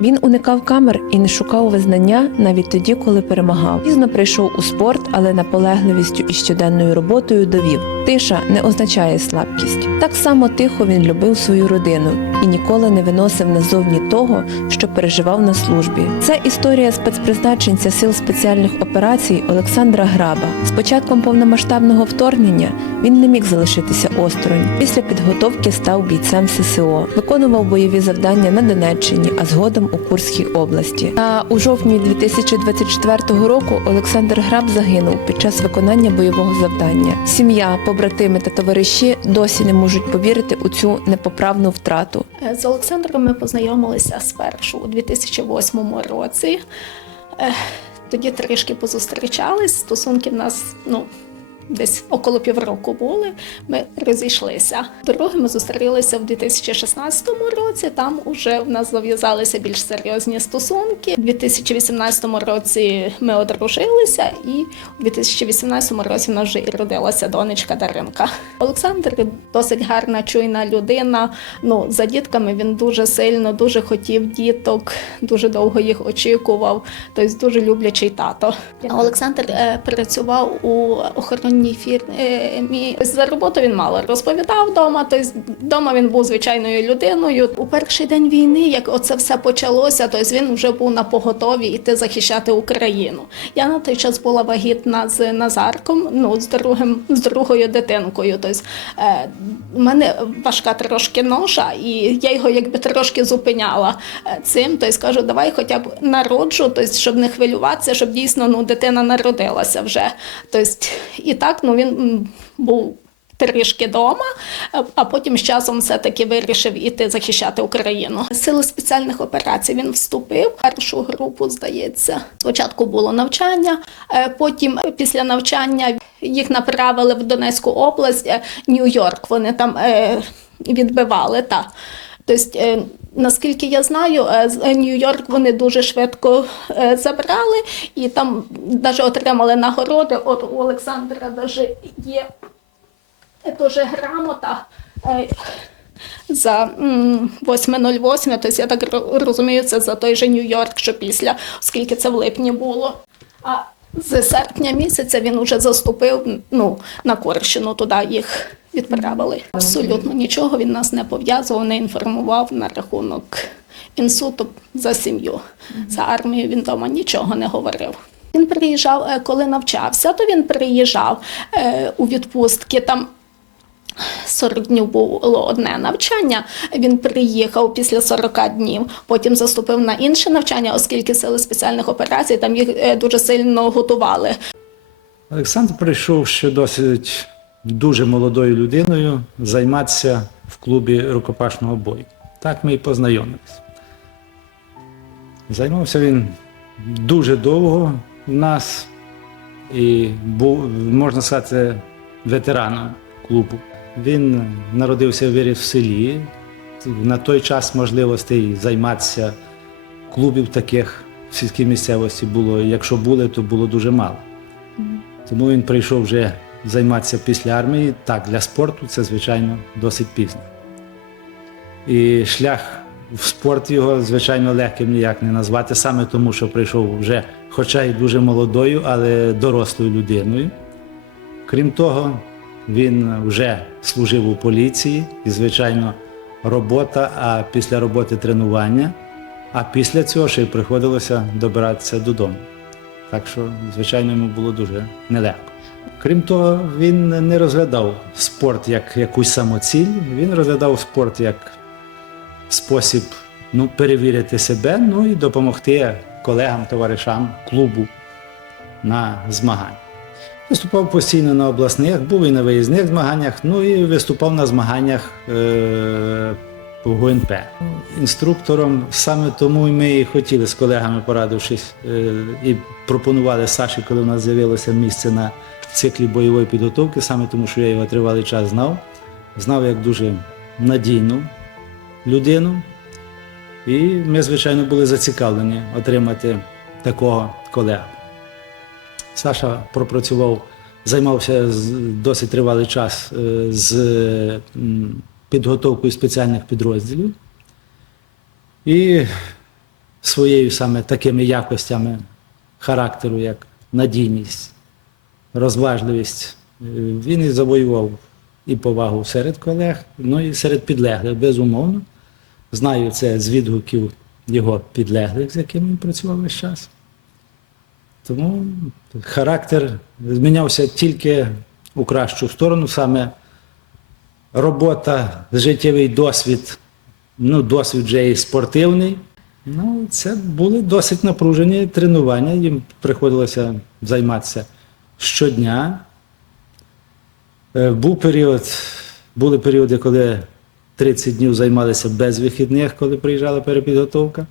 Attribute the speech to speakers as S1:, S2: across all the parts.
S1: Він уникав камер і не шукав визнання навіть тоді, коли перемагав. Пізно прийшов у спорт, але наполегливістю і щоденною роботою довів. Тиша не означає слабкість. Так само тихо він любив свою родину і ніколи не виносив назовні того, що переживав на службі. Це історія спецпризначенця сил спеціальних операцій Олександра Граба. З початком повномасштабного вторгнення він не міг залишитися осторонь. Після підготовки став бійцем ССО, виконував бойові завдання на Донеччині, а згодом у Курській області. А у жовтні 2024 року Олександр Граб загинув під час виконання бойового завдання. Сім'я, побратими та товариші досі не можуть повірити у цю непоправну втрату.
S2: З Олександром ми познайомилися спершу у 2008 році. Тоді трішки позустрічались. Стосунки в нас ну, десь около півроку були. Ми розійшлися. Дороги ми зустрілися в 2016 році. Там уже в нас зав'язалися більш серйозні стосунки. У 2018 році ми одружилися, і у 2018 році в нас вже і родилася донечка Даринка. Олександр досить гарна, чуйна людина. Ну, за дітками він дуже сильно, дуже хотів діток, дуже довго їх очікував. Тобто дуже люблячий тато. Олександр е, працював у охоронній фірмі. За роботу він мало розповідав вдома. Тобто вдома він був звичайною людиною. У перший день війни, як оце все почалося, тобто він вже був на поготові йти захищати Україну. Я на той час була вагітна з Назарком, ну з другим з другою дитинкою. Тобто е, у мене важка трошки ножа, і я його якби трошки зупиняла е, цим. Тобто кажу, давай хоча б народжу, тобто, щоб не хвилюватися, щоб дійсно ну, дитина народилася вже. Тобто, і так ну, він був. Трішки вдома, а потім з часом все-таки вирішив іти захищати Україну. Сили спеціальних операцій він вступив в першу групу, здається. Спочатку було навчання, е, потім після навчання їх направили в Донецьку область, е, Нью-Йорк. Вони там е, відбивали. Та. Тобто, е, наскільки я знаю, е, Нью-Йорк вони дуже швидко е, забрали і там навіть отримали нагороди. От у Олександра навіть є теж грамота. е, За 8.08, тобто я так розумію, це за той же Нью-Йорк, що після, оскільки це в липні було. А з серпня місяця він вже заступив ну, на Корщину, туди їх відправили. Абсолютно нічого він нас не пов'язував, не інформував на рахунок. Він суто за сім'ю. За армію він вдома нічого не говорив. Він приїжджав, е, коли навчався, то він приїжджав е, у відпустки. Там 40 днів було одне навчання. Він приїхав після 40 днів, потім заступив на інше навчання, оскільки сили спеціальних операцій там їх е, дуже сильно готували.
S3: Олександр прийшов ще досить дуже молодою людиною займатися в клубі рукопашного бою. Так ми і познайомилися. Займався він дуже довго в нас і був, можна сказати, ветераном клубу. Він народився і виріс в селі. На той час можливостей займатися клубів таких в сільській місцевості було, якщо були, то було дуже мало. Тому він прийшов вже займатися після армії. Так, для спорту це, звичайно, досить пізно. І шлях в спорт його, звичайно, легким ніяк не назвати, саме тому, що прийшов вже, хоча й дуже молодою, але дорослою людиною. Крім того, він вже служив у поліції і, звичайно, робота, а після роботи тренування, а після цього ще й приходилося добиратися додому. Так що, звичайно, йому було дуже нелегко. Крім того, він не розглядав спорт як якусь самоціль, він розглядав спорт як спосіб ну, перевірити себе, ну і допомогти колегам, товаришам, клубу на змагання. Виступав постійно на обласних, був і на виїзних змаганнях, ну і виступав на змаганнях е- ГУНП. Інструктором саме тому ми і хотіли з колегами, порадившись, е- і пропонували Саші, коли в нас з'явилося місце на циклі бойової підготовки, саме тому, що я його тривалий час знав. Знав як дуже надійну людину. І ми, звичайно, були зацікавлені отримати такого колегу. Саша пропрацював, займався досить тривалий час е, з підготовкою спеціальних підрозділів. І своєю саме такими якостями характеру, як надійність, розважливість. Е, Він і завоював і повагу серед колег, ну і серед підлеглих, безумовно. Знаю це з відгуків його підлеглих, з якими він працював весь час. Тому характер змінявся тільки у кращу сторону, саме робота, життєвий досвід, ну, досвід вже і спортивний. Ну, це були досить напружені тренування. Їм приходилося займатися щодня. Е, Був період, були періоди, коли 30 днів займалися без вихідних, коли приїжджала перепідготовка.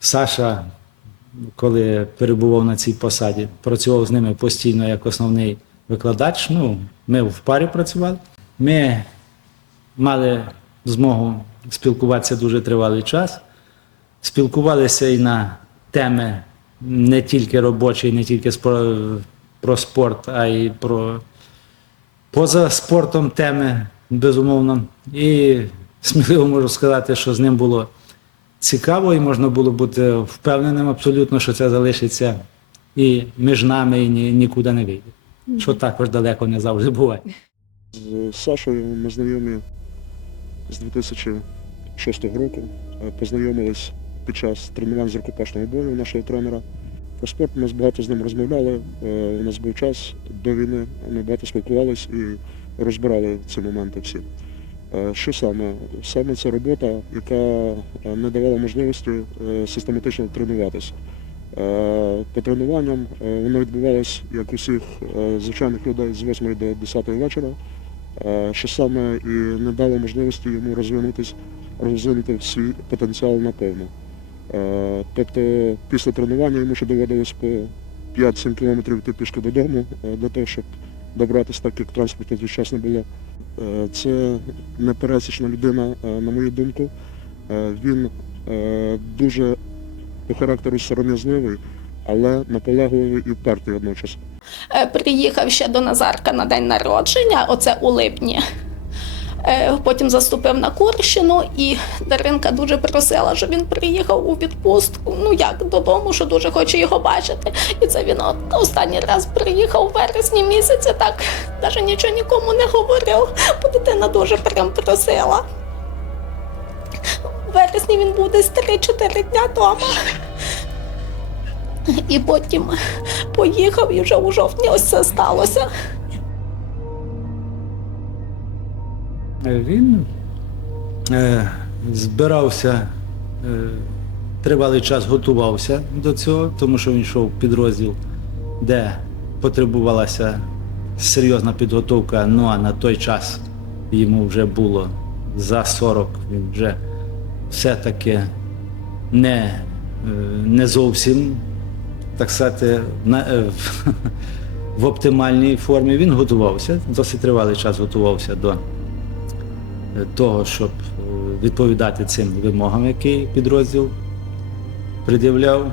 S3: Саша, коли перебував на цій посаді, працював з ними постійно як основний викладач. Ну, ми в парі працювали. Ми мали змогу спілкуватися дуже тривалий час. Спілкувалися і на теми не тільки робочі, не тільки про спорт, а й про поза спортом теми, безумовно. І сміливо можу сказати, що з ним було цікаво, і можна було бути впевненим абсолютно, що це залишиться і між нами, і ні, нікуди не вийде. Що також далеко не завжди буває.
S4: З Сашою ми знайомі з 2006 року. Познайомились під час тренувань з рукопашного бою нашого тренера. Про ми багато з ним розмовляли. Е, У нас був час до війни, ми багато спілкувалися і розбирали ці моменти всі. Е, Що саме? Саме це робота, яка не давала можливості е, систематично тренуватися. По тренуванням воно відбувалось, як у всіх е, звичайних людей з 8 до 10 вечора, що саме і не дало можливості йому розвинутись, розвинути свій потенціал наповну. Е, Тобто після тренування йому ще доводилось по 5-7 кілометрів йти пішки додому е, для того, щоб добратися, так як транспорту звичайно було. Е, Це непересічна людина, на мою думку. Він дуже по характеру сором'язливий, але наполегливий і впертий водночас.
S2: Е, Приїхав ще до Назарка на день народження, оце у липні. Е, Потім заступив на Курщину, і Даринка дуже просила, щоб він приїхав у відпустку. Ну як додому, що дуже хоче його бачити. І це він от останній раз приїхав у вересні місяці, так навіть нічого нікому не говорив, бо дитина дуже прям просила. У вересні він був десь 3-4 дня вдома. І потім поїхав, і вже у жовтні ось це сталося.
S3: Він е, збирався, е, тривалий час готувався до цього, тому що він йшов в підрозділ, де потребувалася серйозна підготовка. Ну а на той час йому вже було за 40, він вже все-таки не, е, не зовсім, так сказати, на, е, в оптимальній формі. Він готувався, досить тривалий час готувався до того, щоб е, відповідати цим вимогам, які підрозділ пред'являв.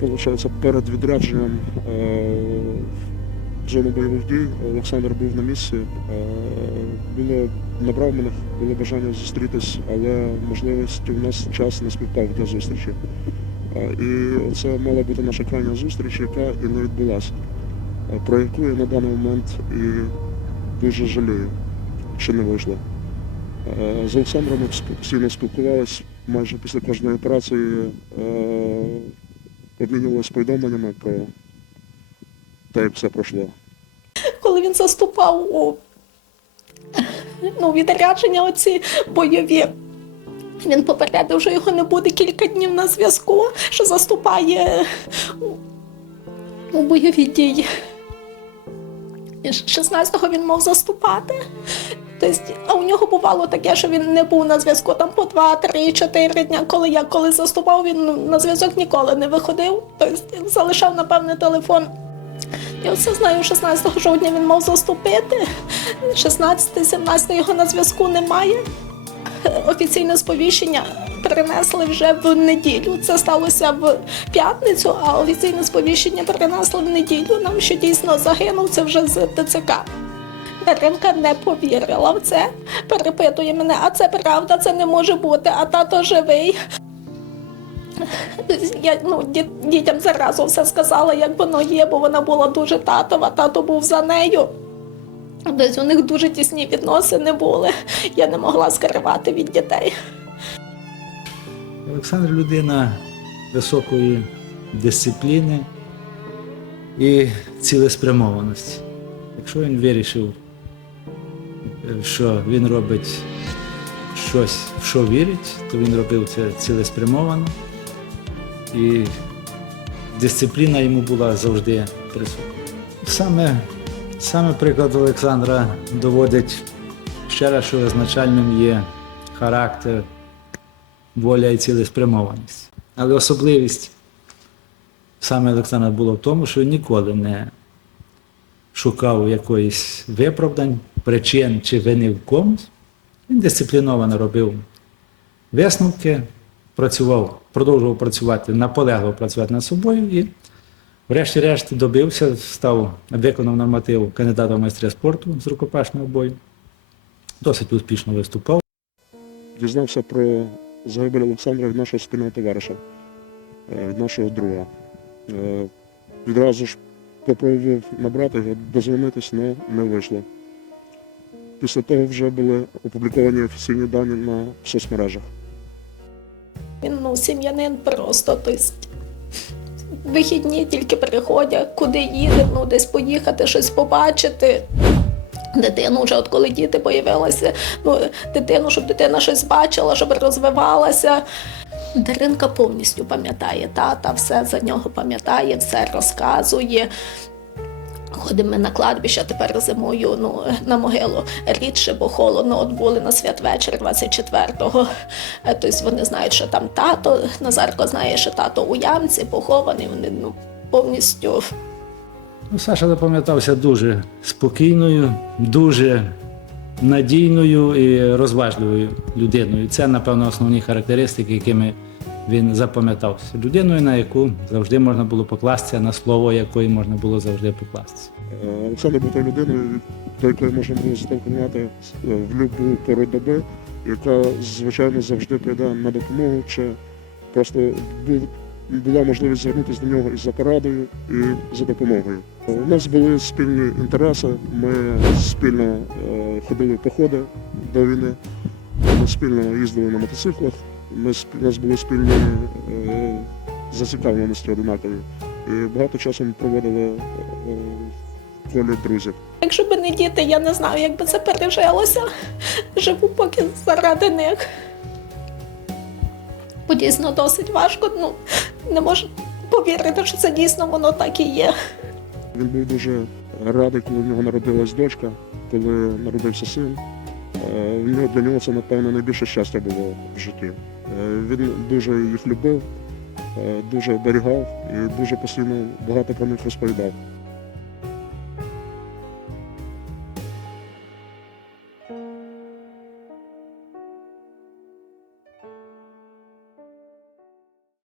S4: Получається, перед відрядженням е, в зону бойових дій Олександр був на місці. Е, було, набрав мене, було бажання зустрітись, але можливості у нас час не співпав для зустрічі. Е, і це мала бути наша крайня зустріч, яка і не відбулася, е, про яку я на даний момент і дуже жалію, що не вийшло. Е, З Олександром постійно спілкувалися майже після кожної операції. е, обмінювалися повідомленнями про те, як все пройшло.
S2: коли він заступав у ну, відрядження оці бойові. Він попередив, що його не буде кілька днів на зв'язку, що заступає у, бойові дії. І 16-го він мав заступати. Тобто, а у нього бувало таке, що він не був на зв'язку там по 2, 3, 4 дня. Коли я коли заступав, він на зв'язок ніколи не виходив. Тобто залишав, напевне, телефон я все знаю, 16 жовтня він мав заступити. 16-17 його на зв'язку немає. Офіційне сповіщення принесли вже в неділю. Це сталося в п'ятницю, а офіційне сповіщення принесли в неділю. Нам що дійсно загинув це вже з ТЦК. Даринка не повірила в це. Перепитує мене, а це правда, це не може бути, а тато живий. Я ну, ді- дітям зразу все сказала, як воно є, бо вона була дуже татова, тато був за нею. Десь у них дуже тісні відносини були. Я не могла скривати від дітей.
S3: Олександр людина високої дисципліни і цілеспрямованості. Якщо він вирішив, що він робить щось, в що вірить, то він робив це цілеспрямовано. І дисципліна йому була завжди присутня. Саме, саме приклад Олександра доводить ще раз, що визначальним є характер воля і цілеспрямованість. Але особливість саме Олександра було в тому, що він ніколи не шукав якоїсь виправдань, причин чи вини комусь. Він дисципліновано робив висновки, працював, продовжував працювати, наполегливо працювати над собою і, врешті-решт, добився, став, виконав норматив кандидата в майстри спорту з рукопашного бою. Досить успішно виступав.
S4: Дізнався про загибель Олександра нашого спільного товариша, е, нашого друга. Е, Відразу ж попробував набрати його, дозвонитись, але не вийшло. Після того вже були опубліковані офіційні дані на соцмережах.
S2: Він ну, сім'янин просто. Тобто, вихідні тільки приходять, куди їде, ну десь поїхати, щось побачити. Дитину вже, от коли діти появилися, ну, дитину, щоб дитина щось бачила, щоб розвивалася. Даринка повністю пам'ятає тата, все за нього пам'ятає, все розказує. Ходимо на кладбище тепер зимою ну, на могилу рідше, бо холодно. От були на святвечір 24-го. Е, Тобто вони знають, що там тато. Назарко знає, що тато у ямці похований. Вони ну, повністю
S3: Ну, Саша запам'ятався дуже спокійною, дуже надійною і розважливою людиною. Це, напевно, основні характеристики, якими він запам'ятався. Людиною, на яку завжди можна було покластися, на слово якої можна було завжди покластися.
S4: Е, Олександр був тою людиною, до якої можна було зателефонувати е, в будь-яку пору доби, яка, звичайно, завжди прийде на допомогу, чи просто була можливість звернутися до нього із за порадою і за допомогою. У нас були спільні інтереси, ми спільно е, ходили в походи до війни, ми спільно їздили на мотоциклах, ми, у нас були спільні е, зацікавленості одинакові. І багато часу ми проводили е, в колі друзів.
S2: Якщо б не діти, я не знаю, як би це пережилося. Живу поки заради них. Бо дійсно досить важко. Ну, не можу повірити, що це дійсно воно так і є.
S4: Він був дуже радий, коли в нього народилась дочка, коли народився син. Е, Для нього це, напевно, найбільше щастя було в житті. Е, Він дуже їх любив, е, дуже оберігав і дуже постійно багато про них розповідав.